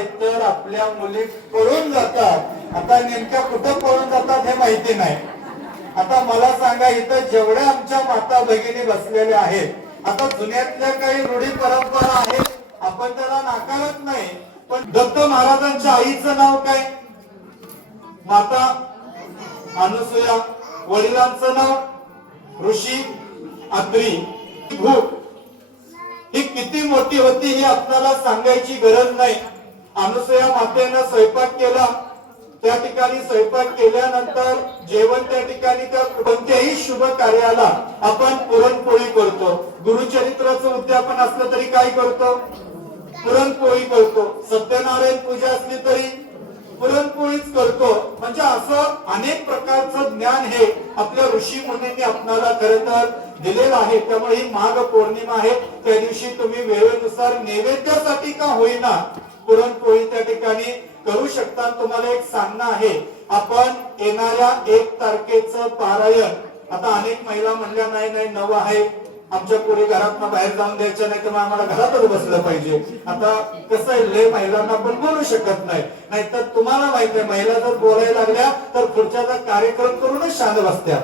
नाहीतर आपल्या मुली पळून जातात. आता नेमक्या कुठं पळून जातात हे माहिती नाही. आता मला सांगा इथं जेवढ्या आमच्या माता भगिनी बसलेल्या आहेत आता जुन्यातल्या काही रूढी परंपरा आहेत आपण त्याला नाकारत नाही पण दत्त महाराजांच्या आईचं नाव काय? माता अनुसुया वडिलांचं नाव? ऋषी अत्री भूक ही किती मोठी होती ही आपल्याला सांगायची गरज नाही. अनुसया मातेनं स्वयंपाक केला. त्या ठिकाणी स्वयंपाक केल्यानंतर जेवण त्या ठिकाणी त्या कोणत्याही शुभ कार्याला आपण पुरणपोळी करतो. गुरुचरित्राचं उद्यापन असलं तरी काय करतो? पुरणपोळी करतो. सत्यनारायण पूजा असली तरी पुरणपोळीच करतो. म्हणजे असं अनेक प्रकारचं ज्ञान हे आपल्या ऋषी मुनींनी आपणाला खरं तर दिलेलं आहे. त्यामुळे ही माघ पौर्णिमा आहे. त्या दिवशी तुम्ही वेळेनुसार नैवेद्यासाठी का होईना पुरणपोळी त्या ठिकाणी करू शकता. तुम्हाला एक सांगणं आहे. आपण येणाऱ्या एक तारखेचं पारायण आता अनेक महिला म्हणल्या नाही नाही नवं आहे. आमच्या पुढे घरात बाहेर जाऊन द्यायचं नाही तर मग आम्हाला घरातच बसलं पाहिजे. आता कसं आहे लय महिलांना आपण बोलू शकत नाही. नाहीतर तुम्हाला माहीत आहे महिला जर बोलायला लागल्या तर पुढच्याचा कार्यक्रम करूनच शांत बसत्या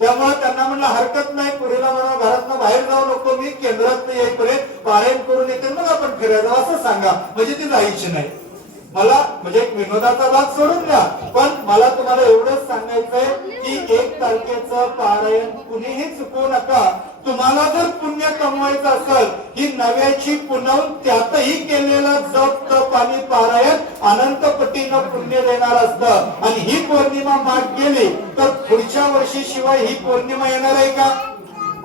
त्यामुळे त्यांना म्हणलं हरकत नाही पुढेला म्हणा घरात बाहेर जाऊ नको मी केंद्रात येईपर्यंत बाहेर करून येते मग आपण फिरायला जाऊ असं सांगा. म्हणजे ती जायची नाही. मला म्हणजे विनोदाचा भाग सोडून द्या. पण मला तुम्हाला एवढंच सांगायचंय की एक तारखेचं पारायण कुणीही चुकवू नका. तुम्हाला जर पुण्य कमवायचं असेल ही नव्याची पुनव त्यातही केलेला जप तप आणि पारायण अनंत पटीनं पुण्य देणार असतं. आणि ही पौर्णिमा माग गेली तर पुढच्या वर्षी शिवाय ही पौर्णिमा येणार आहे का?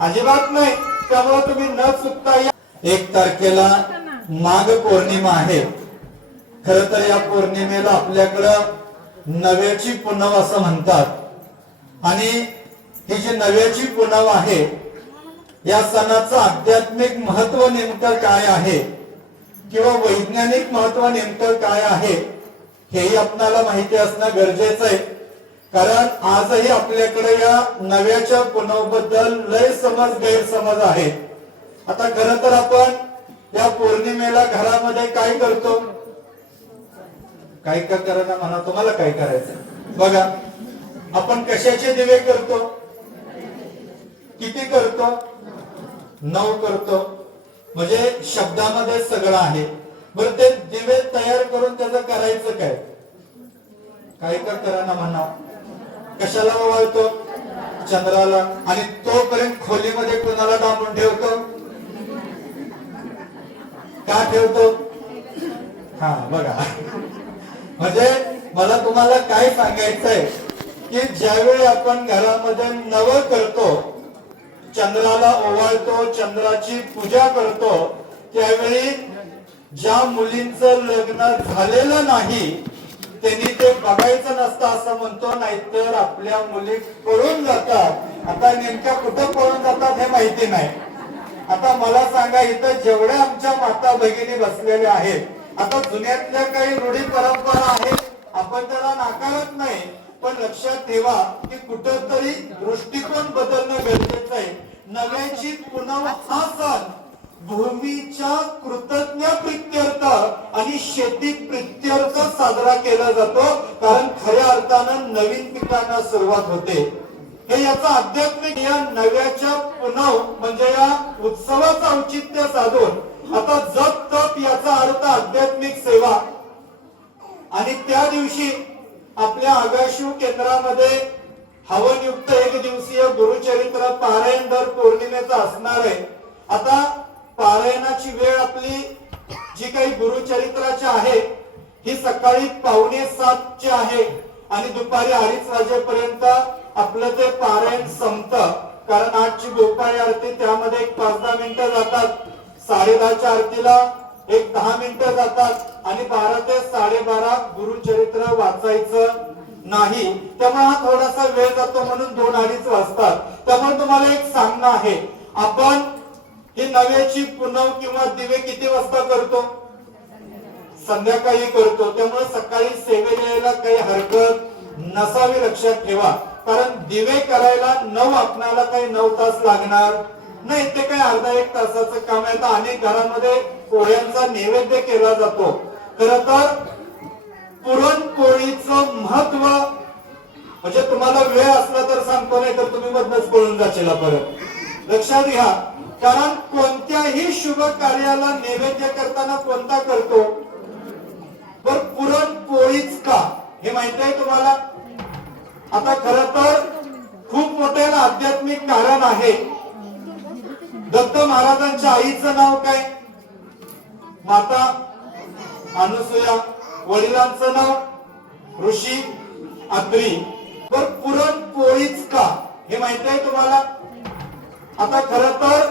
अजिबात नाही. त्यामुळे तुम्ही न चुकता या. एक तारखेला माघ पौर्णिमा आहे. खर तर या पौर्णिमेला आपल्याकडं नव्याची पुनव असं म्हणतात. आणि ही जी नव्याची पुनव आहे या सणाचं आध्यात्मिक महत्त्व नेमकं काय आहे? किंवा वैज्ञानिक महत्त्व नेमकं काय आहे? हेही आपणाला माहिती असणं गरजेचं आहे. कारण आजही आपल्याकडे या नव्याच्या पुनवबद्दल लय समज गैरसमज आहे आता खर तर आपण या पौर्णिमेला घरामध्ये काय करतो? काय का करा म्हणा तुम्हाला काय करायचं? बघा आपण कशाचे दिवे करतो? किती करतो? नऊ करतो. म्हणजे शब्दामध्ये सगळं आहे. बरं ते दिवे तयार करून त्याचं करायचं काय? काय का करा ना म्हणा? कशाला ओवाळतो? चंद्राला. आणि तोपर्यंत खोलीमध्ये कुणाला डांबून ठेवतो? का ठेवतो? हा बघा. म्हणजे मला तुम्हाला काय सांगायचंय की ज्यावेळी आपण घरामध्ये नव करतो चंद्राला ओवाळतो चंद्राची पूजा करतो त्यावेळी ज्या मुलींचं लग्न झालेलं नाही त्यांनी ते बघायचं नसतं असं म्हणतो नाहीतर आपल्या मुली पळून जातात. आता नेमक्या कुठं पळून जातात हे माहिती नाही. आता मला सांगा इथं जेवढ्या आमच्या माता भगिनी बसलेल्या आहेत आता जुन्यातल्या काही रूढी परंपरा आहेत आपण त्याला नाकारत नाही पण लक्षात ठेवा की कुठंतरी दृष्टिकोन बदलणं गरजेचं आहे. नव्याची पुनव सण भूमीच्या कृतज्ञ प्रित्यर्थ आणि शेती प्रित्यर्थ साजरा केला जातो कारण खऱ्या अर्थानं नवीन पिकांना सुरुवात होते. हे याचा आध्यात्मिक या नव्याच्या पुनव म्हणजे या उत्सवाचं औचित्य साधून आता जप तप याचा अर्थ आध्यात्मिक सेवा. आणि त्या दिवशी आपल्या आगाशू केंद्रामध्ये हवनयुक्त एक दिवसीय गुरुचरित्र पारायण दर पौर्णिमेचा असणार आहे. आता पारायणाची वेळ आपली जी काही गुरुचरित्राची आहे ही सकाळी पावणे सातची आहे. आणि दुपारी अडीच वाजेपर्यंत आपलं ते पारायण संपत. कारण आजची गोपाळी आरती त्यामध्ये एक पाच दहा मिनिटं जातात. साडेदहाच्या आरतीला एक दहा मिनिटं जातात आणि बारा ते साडेबारा गुरुचरित्र वाचायचं नाही. त्यामुळे हा थोडासा वेळ जातो म्हणून दोन अडीच वाजतात. त्यामुळे तुम्हाला एक सांगणं आहे. आपण ही नव्याची पुनव किंवा दिवे किती वाजता करतो? संध्याकाळी करतो. त्यामुळे सकाळी सेवेला यायला काही हरकत नसावी लक्षात ठेवा. कारण दिवे करायला नऊ आपणाला काही नऊ तास लागणार नाही ते काय अर्धा एक तासाचं काम आहे. तर अनेक घरांमध्ये पोळ्यांचा नैवेद्य केला जातो. खर तर पुरणपोळीचं महत्त्व म्हणजे तुम्हाला वेळ असला तर सांगतो नाही तर तुम्ही मधनच पळून जाशील परत. लक्षात घ्या कारण कोणत्याही शुभ कार्याला नैवेद्य करताना कोणता करतो? बर पुरणपोळीच का? हे माहिती आहे तुम्हाला? आता खर तर खूप मोठ्या आध्यात्मिक कारण आहे. दत्त महाराजांच्या आईचं नाव काय? माता अनुसूया वडिलांचं नाव ऋषी अत्री तर पुरणपोळीच का? हे माहीत आहे तुम्हाला? आता खर तर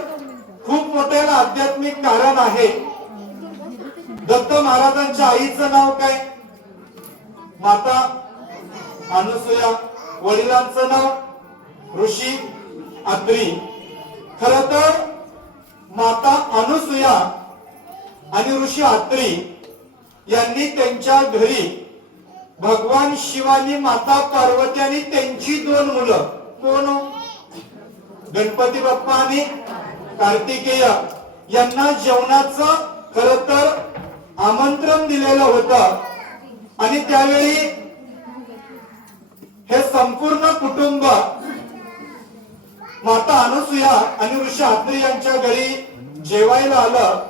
खूप मोठ्याला आध्यात्मिक कारण आहे. दत्त महाराजांच्या आईचं नाव काय? माता अनुसूया वडिलांचं नाव ऋषी अत्री खर तर माता अनुसूया आणि ऋषी अत्री यांनी त्यांच्या घरी भगवान शिवानी माता पार्वती आणि त्यांची दोन मुलं. कोण हो? गणपती बाप्पा आणि कार्तिकेय यांना जेवणाचं खर तर आमंत्रण दिलेलं होतं. आणि त्यावेळी हे संपूर्ण कुटुंब माता अनुसूया आणि ऋषी आत्री यांच्या घरी जेवायला आलं.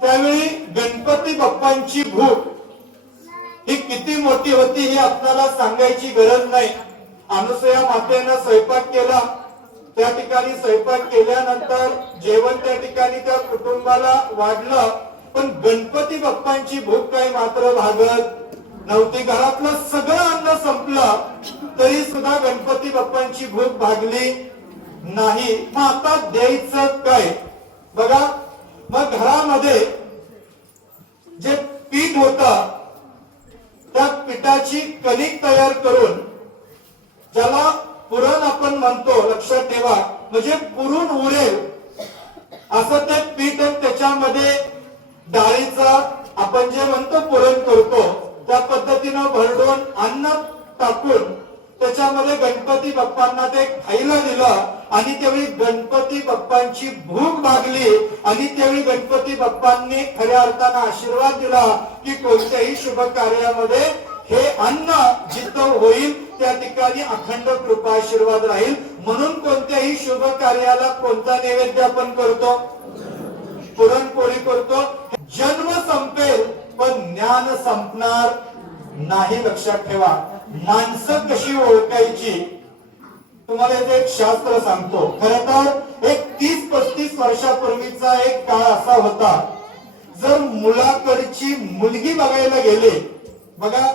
त्यावेळी गणपती बाप्पांची भूक ही किती मोठी होती ही आपल्याला सांगायची गरज नाही. अनुसया मातेनं स्वयंपाक केला. त्या ठिकाणी स्वयंपाक केल्यानंतर जेवण त्या ठिकाणी त्या कुटुंबाला वाढलं. पण गणपती बाप्पांची भूक काही मात्र भागत नव्हती. घरातलं सगळं अन्न संपलं. तरी सुद्धा गणपती बाप्पांची भूक भागली. नाही. मग आता द्यायचं काय? बघा मग घरामध्ये जे पीठ होत त्या पिठाची कणिक तयार करून ज्याला पुरण आपण म्हणतो लक्षात ठेवा. म्हणजे पुरून उरेल. असं ते पीठ त्याच्यामध्ये डाळीचा आपण जे म्हणतो पुरण करतो त्या पद्धतीनं भरडून अन्न टाकून त्याच्यामध्ये गणपती बाप्पांना ते खायला दिलं आणि त्यावेळी गणपती बाप्पांची भूक भागली आणि त्यावेळी गणपती बाप्पांनी खऱ्या अर्थानं आशीर्वाद दिला की कोणत्याही शुभ कार्यामध्ये हे अन्न जिथं होईल त्या ठिकाणी अखंड कृपा आशीर्वाद राहील. म्हणून कोणत्याही शुभ कार्याला कोणता नैवेद्य आपण करतो? पुरणपोळी करतो. जन्म संपेल पण ज्ञान संपणार नाही लक्षात ठेवा. माणसं कशी ओळखायची? तुम्हाला याचं एक शास्त्र सांगतो. खर तर एक तीस पस्तीस वर्षापूर्वीचा एक काळ असा होता. जर मुलाकडची मुलगी बघायला गेले बघा